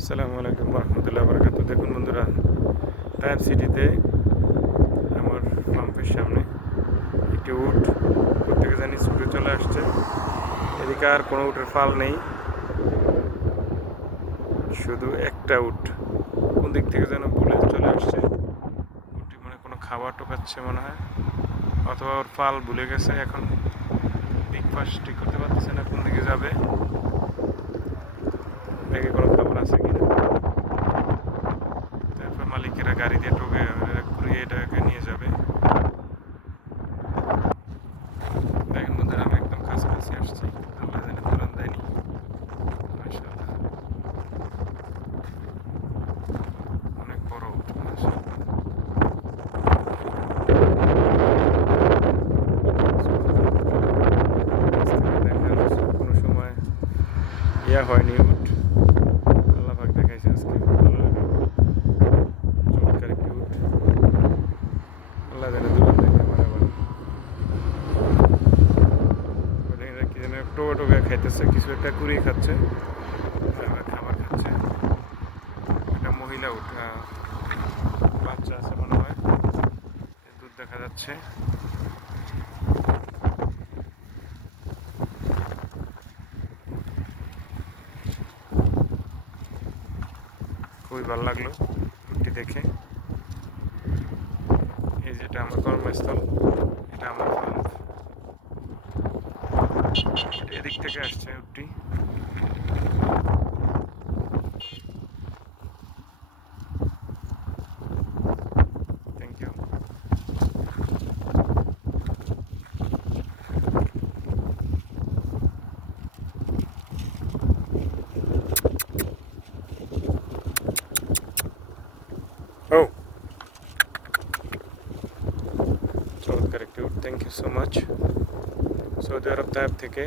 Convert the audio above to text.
আসসালামু আলাইকুম রহমতুল্লাহ বরকাতুহ। দেখুন বন্ধুরা, টাইপ সিটিতে আমার পাম্পের সামনে একটি উট প্রত্যেকে জানি ছুটে চলে আসছে। এদিকে আর কোনো উটের ফাল নেই, শুধু একটা উট কোন দিক থেকে যেন ভুলে চলে আসছে। উটটি মানে কোনো খাবার টোকাচ্ছে মনে হয়, অথবা ওর ফাল ভুলে গেছে। এখন দিক পাশ ঠিক করতে পারতেছে না কোন দিকে যাবে, ব্যাগে কোনো খাবার আছে কিনা। তারপর মালিকেরা গাড়ি দিয়ে টোকে ঘুরিয়ে এটাকে নিয়ে যাবে। দেখেন বন্ধুরা, আমি একদম কাছাকাছি আসছি, আল্লাহ জানে ফলন দেয়নি। মাশাআল্লাহ, অনেক বড় উট, মাশাআল্লাহ। দেখার কোনো সময় হয়নি উট, আল্লাহ পাক দেখাইছে আজকে। ভালো লাগে, চমৎকার একটি উট। আল্লাহ জানে দুলান দেখে আমার আবার কি যেন টোকা টোকা খাইতেছে, কিছু একটা কুড়িয়ে খাচ্ছে, খাবার খাচ্ছে। একটা মহিলা উট, বাচ্চা আছে মনে হয়, দুধ দেখা যাচ্ছে। খুবই ভালো লাগলো উটটি দেখে। এই যেটা আমার কর্মস্থল, এটা আমার পাম্প, এদিক থেকে আসছে উটটি। Thank you. ও, চমৎকার একটি উট, thank you so much. Saudi Arab তায়েব থেকে